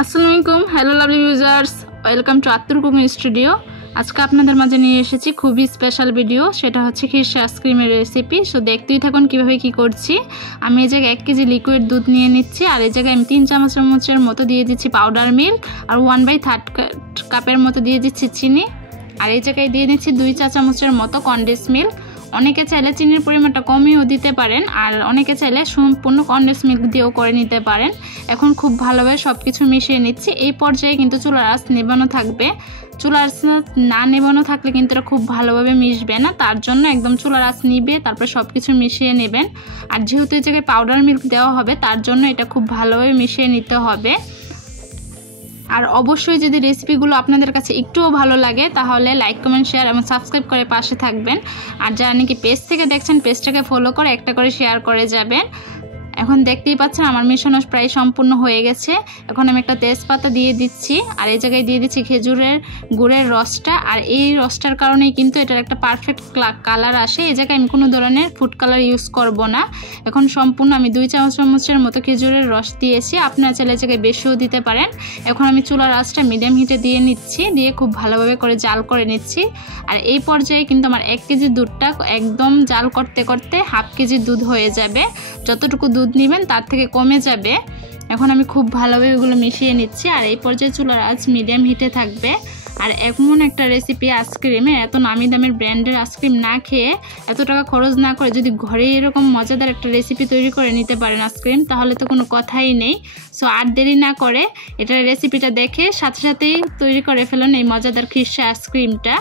আসসালামু আলাইকুম, hello lovely users, welcome to আত্তুর কুকিং স্টুডিও। আজকে আপনাদের মাঝে নিয়ে এসেছি খুবই স্পেশাল ভিডিও, সেটা হচ্ছে খিরসা আইসক্রিমের রেসিপি। সো দেখতেই থাকুন কীভাবে কি করছি। আমি এই জায়গায় 1 কেজি লিকুইড দুধ নিয়ে নিচ্ছি, আর এই জায়গায় আমি 3 চামচের মতো দিয়ে দিচ্ছি পাউডার মিল্ক, আর 1/3 কাপের মতো দিয়ে দিচ্ছি চিনি, আর এই জায়গায় দিয়ে দিচ্ছি 2 চা চামচের মতো কনডেন্স মিল্ক। অনেকে চাইলে চিনির পরিমাণটা কমিয়েও দিতে পারেন, আর অনেকে চাইলে সম্পূর্ণ কনডেন্স মিল্ক দিয়েও করে নিতে পারেন। এখন খুব ভালোভাবে সব কিছু মিশিয়ে নিচ্ছি। এই পর্যায়ে কিন্তু চুলার আঁচ নেবানো থাকবে। চুলার আঁচ না নেবানো থাকলে কিন্তু এটা খুব ভালোভাবে মিশবে না, তার জন্য একদম চুলার আঁচ নিবে তারপরে সব কিছু মিশিয়ে নেবেন। আর যেহেতু এই জায়গায় পাউডার মিল্ক দেওয়া হবে, তার জন্য এটা খুব ভালোভাবে মিশিয়ে নিতে হবে। আর অবশ্যই যদি রেসিপিগুলো আপনাদের কাছে একটুও ভালো লাগে তাহলে লাইক, কমেন্ট, শেয়ার এবং সাবস্ক্রাইব করে পাশে থাকবেন। আর যারা নাকি পেজ থেকে দেখছেন, পেজটাকে ফলো করে একটা করে শেয়ার করে যাবেন। এখন দেখতেই পাচ্ছেন আমার মেশানো প্রায় সম্পূর্ণ হয়ে গেছে। এখন আমি একটা তেজপাতা দিয়ে দিচ্ছি, আর এই জায়গায় দিয়ে দিচ্ছি খেজুরের গুড়ের রসটা। আর এই রসটার কারণেই কিন্তু এটার একটা পারফেক্ট কালার আসে। এই জায়গায় আমি কোনো ধরনের ফুড কালার ইউজ করব না। এখন সম্পূর্ণ আমি 2 চামচের মতো খেজুরের রস দিয়েছি, আপনারা চাইলে এই জায়গায় বেশিও দিতে পারেন। এখন আমি চুলার আঁচটা মিডিয়াম হিটে দিয়ে নিচ্ছি, দিয়ে খুব ভালোভাবে করে জাল করে নিচ্ছি। আর এই পর্যায়ে কিন্তু আমার 1 কেজি দুধটা একদম জাল করতে করতে হাফ কেজি দুধ হয়ে যাবে। যতটুকু দুধ নেবেন তার থেকে কমে যাবে। এখন আমি খুব ভালোভাবে এগুলো মিশিয়ে নিচ্ছি, আর এই পর্যায়ে চুলার আঁচ মিডিয়াম হিটে থাকবে। আর এমন একটা রেসিপি আইসক্রিমে, এত নামি দামের ব্র্যান্ডের আইসক্রিম না খেয়ে, এত টাকা খরচ না করে যদি ঘরে এরকম মজাদার একটা রেসিপি তৈরি করে নিতে পারেন আইসক্রিম, তাহলে তো কোনো কথাই নেই। সো আর দেরি না করে এটার রেসিপিটা দেখে সাথে সাথেই তৈরি করে ফেলুন এই মজাদার খিরসা আইসক্রিমটা।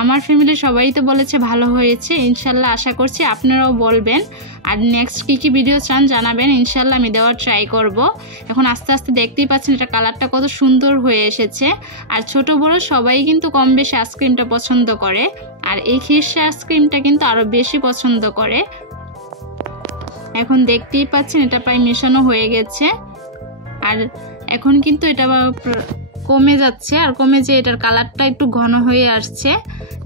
আমার ফ্যামিলি সবাই তো বলেছে ভালো হয়েছে, ইনশাল্লাহ আশা করছি আপনারাও বলবেন। আর নেক্সট কী ভিডিও চান জানাবেন, ইনশাল্লাহ আমি দেওয়ার ট্রাই করব। এখন আস্তে আস্তে দেখতেই পাচ্ছেন এটা কালারটা কত সুন্দর হয়ে এসেছে। আর ছোট বড় সবাই কিন্তু কম বেশি আইসক্রিমটা পছন্দ করে, আর এই খিরসা আইসক্রিমটা কিন্তু আরও বেশি পছন্দ করে। এখন দেখতেই পাচ্ছেন এটা প্রায় মেশানো হয়ে গেছে, আর এখন কিন্তু এটা কমে যাচ্ছে, আর কমে যে এটার কালারটা একটু ঘন হয়ে আসছে।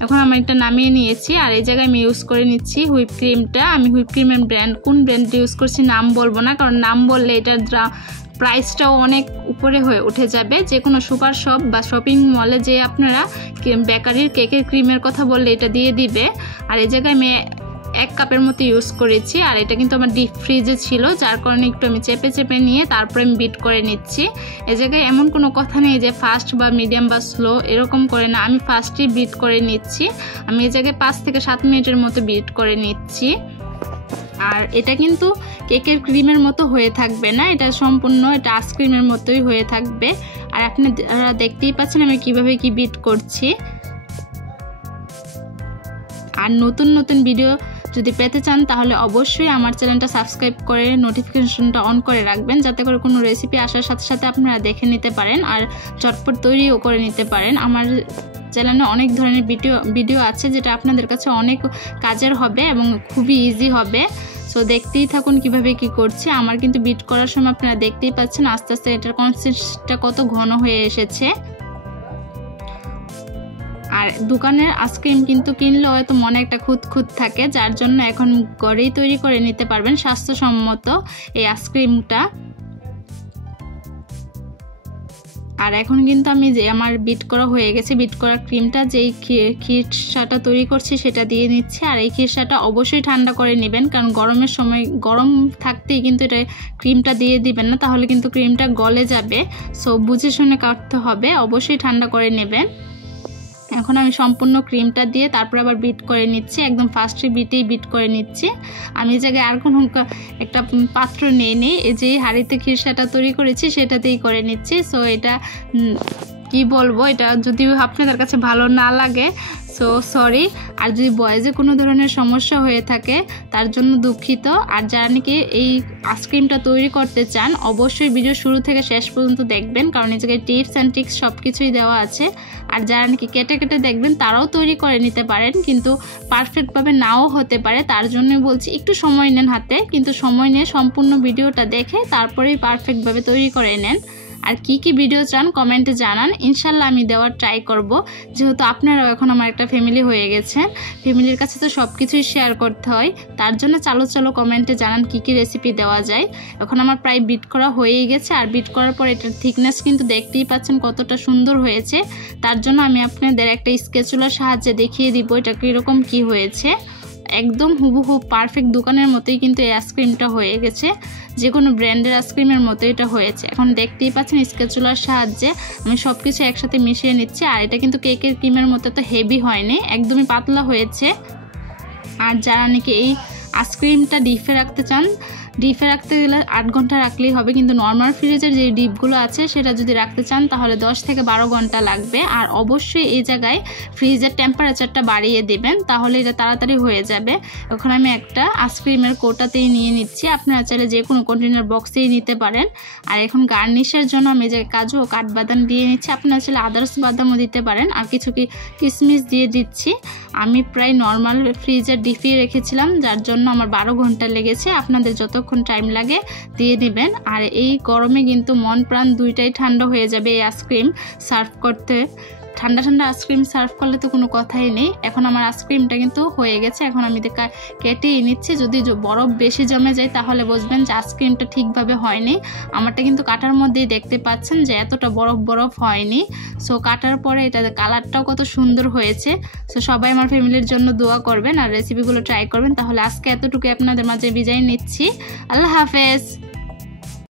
এখন আমি এটা নামিয়ে নিয়েছি, আর এই জায়গায় আমি ইউজ করে নিচ্ছি হুইপ ক্রিমটা। আমি হুইপ ক্রিমের কোন ব্র্যান্ড ইউজ করছি নাম বলবো না, কারণ নাম বললে এটার প্রাইসটাও অনেক উপরে হয়ে উঠে যাবে। যে কোনো সুপার শপ বা শপিং মলে যে আপনারা বেকারির কেকের ক্রিমের কথা বললে এটা দিয়ে দিবে। আর এই জায়গায় আমি 1 কাপের মতো ইউজ করেছি, আর এটা কিন্তু আমার ডিপ ফ্রিজে ছিল, যার কারণে একটু আমি চেপে নিয়ে তারপরে আমি বিট করে নিচ্ছি। এ জায়গায় এমন কোনো কথা নেই যে ফাস্ট বা মিডিয়াম বা স্লো এরকম করে না, আমি ফাস্টই বিট করে নিচ্ছি। আমি এই জায়গায় 5 থেকে 7 মিনিটের মতো বিট করে নিচ্ছি। আর এটা কিন্তু কেকের ক্রিমের মতো হয়ে থাকবে না, এটা সম্পূর্ণ এটা আইসক্রিমের মতোই হয়ে থাকবে। আর আপনারা দেখতেই পাচ্ছেন আমি কিভাবে কি বিট করছি। আর নতুন নতুন ভিডিও যদি পেতে চান তাহলে অবশ্যই আমার চ্যানেলটা সাবস্ক্রাইব করে নোটিফিকেশনটা অন করে রাখবেন, যাতে করে কোনো রেসিপি আসার সাথে সাথে আপনারা দেখে নিতে পারেন আর চটপট তৈরিও করে নিতে পারেন। আমার চ্যানেলে অনেক ধরনের ভিডিও আছে যেটা আপনাদের কাছে অনেক কাজের হবে এবং খুবই ইজি হবে। সো দেখতেই থাকুন কিভাবে কি করছে। আমার কিন্তু বিট করার সময় আপনারা দেখতেই পাচ্ছেন আস্তে আস্তে এটার কনসিস্টেন্সিটা কত ঘন হয়ে এসেছে। আর দোকানের আইসক্রিম কিন্তু কিনলেও হয়তো মনে একটা খুঁত থাকে, যার জন্য এখন ঘরেই তৈরি করে নিতে পারবেন স্বাস্থ্যসম্মত এই আইসক্রিমটা। আর এখন কিন্তু আমি যে আমার বিট করা হয়ে গেছে, বিট করা ক্রিমটা যেই খিরসাটা তৈরি করছি সেটা দিয়ে নিচ্ছি। আর এই খিরসাটা অবশ্যই ঠান্ডা করে নেবেন, কারণ গরমের সময় গরম থাকতেই কিন্তু এটা ক্রিমটা দিয়ে দিবেন না, তাহলে কিন্তু ক্রিমটা গলে যাবে। সো বুঝে শুনে কাটতে হবে, অবশ্যই ঠান্ডা করে নেবেন। এখন আমি সম্পূর্ণ ক্রিমটা দিয়ে তারপর আবার বিট করে নিচ্ছি, একদম ফার্স্টে বিট করে নিচ্ছি। আমি এই জায়গায় আর কোনো একটা পাত্র নেই, এই যে হাঁড়িতে খিরসাটা তৈরি করেছি সেটাতেই করে নিচ্ছি। সো এটা কি বলবো, এটা যদি আপনাদের কাছে ভালো না লাগে সো সরি। আর যদি বয়েজে কোনো ধরনের সমস্যা হয়ে থাকে তার জন্য দুঃখিত। আর যারা নাকি এই আইসক্রিমটা তৈরি করতে চান অবশ্যই ভিডিও শুরু থেকে শেষ পর্যন্ত দেখবেন, কারণ এই জায়গায় টিপস অ্যান্ড ট্রিক্স সব কিছুই দেওয়া আছে। আর যারা নাকি কেটে দেখবেন তারাও তৈরি করে নিতে পারেন, কিন্তু পারফেক্টভাবে নাও হতে পারে। তার জন্যই বলছি একটু সময় নেন হাতে, কিন্তু সময় নিয়ে সম্পূর্ণ ভিডিওটা দেখে তারপরেই পারফেক্টভাবে তৈরি করে নেন। আর কি কি ভিডিও চান কমেন্টে জানান, ইনশাল্লাহ আমি দেওয়ার ট্রাই করব। যেহেতু আপনারাও এখন আমার একটা ফ্যামিলি হয়ে গেছেন, ফ্যামিলির কাছে তো সব কিছুই শেয়ার করতে হয়, তার জন্য চালো কমেন্টে জানান কি কি রেসিপি দেওয়া যায়। এখন আমার প্রায় বিট করা হয়েই গেছে, আর বিট করার পর এটার থিকনেস কিন্তু দেখতেই পাচ্ছেন কতটা সুন্দর হয়েছে। তার জন্য আমি আপনাদের একটা স্কেচুলার সাহায্যে দেখিয়ে দিব এটা কীরকম কি হয়েছে। একদম হুবহু পারফেক্ট দোকানের মতোই কিন্তু এই আইসক্রিমটা হয়ে গেছে, যে কোনো ব্র্যান্ডের আইসক্রিমের মতো এটা হয়েছে। এখন দেখতেই পাচ্ছেন স্কেচুলার সাহায্যে আমি সব কিছু একসাথে মিশিয়ে নিচ্ছি। আর এটা কিন্তু কেকের ক্রিমের মতো তো হেভি হয়নি, একদমই পাতলা হয়েছে। আর যারা নাকি এই আইসক্রিমটা ডিপে রাখতে চান, ডিপে রাখতে গেলে 8 ঘন্টা রাখলেই হবে, কিন্তু নর্মাল ফ্রিজের যে ডিপগুলো আছে সেটা যদি রাখতে চান তাহলে 10 থেকে 12 ঘন্টা লাগবে। আর অবশ্যই এই জায়গায় ফ্রিজের টেম্পারেচারটা বাড়িয়ে দেবেন, তাহলে এটা তাড়াতাড়ি হয়ে যাবে। এখন আমি একটা আইসক্রিমের কোটাতেই নিয়ে নিচ্ছি, আপনারা চাইলে যে কোনো কন্টেনার বক্সেই নিতে পারেন। আর এখন গার্নিশের জন্য আমি যে কাজু ও কাঠবাদাম দিয়ে নিচ্ছি, আপনারা চাইলে আদার্স বাদামও দিতে পারেন, আর কিছু কিশমিশ দিয়ে দিচ্ছি। আমি প্রায় নর্মাল ফ্রিজের ডিপে রেখেছিলাম, যার জন্য আমার 12 ঘন্টা লেগেছে। আপনাদের যতক্ষণ টাইম লাগে দিয়ে নেবেন। আর এই গরমে কিন্তু মন প্রাণ দুইটাই ঠান্ডা হয়ে যাবে এই আইসক্রিম সার্ভ করতে। ঠান্ডা ঠান্ডা আইসক্রিম সার্ভ করলে তো কোনো কথাই নেই। এখন আমার আইসক্রিমটা কিন্তু হয়ে গেছে, এখন আমি কেটেই নিচ্ছি। যদি বরফ বেশি জমে যায় তাহলে বুঝবেন যে আইসক্রিমটা ঠিকভাবে হয়নি। আমারটা কিন্তু কাটার মধ্যেই দেখতে পাচ্ছেন যে এতটা বরফ হয়নি। সো কাটার পরে এটা কালারটাও কত সুন্দর হয়েছে। সো সবাই আমার ফ্যামিলির জন্য দোয়া করবেন আর রেসিপিগুলো ট্রাই করবেন। তাহলে আজকে এতটুকু আপনাদের মাঝে বিদায় নিচ্ছি। আল্লাহ হাফেজ।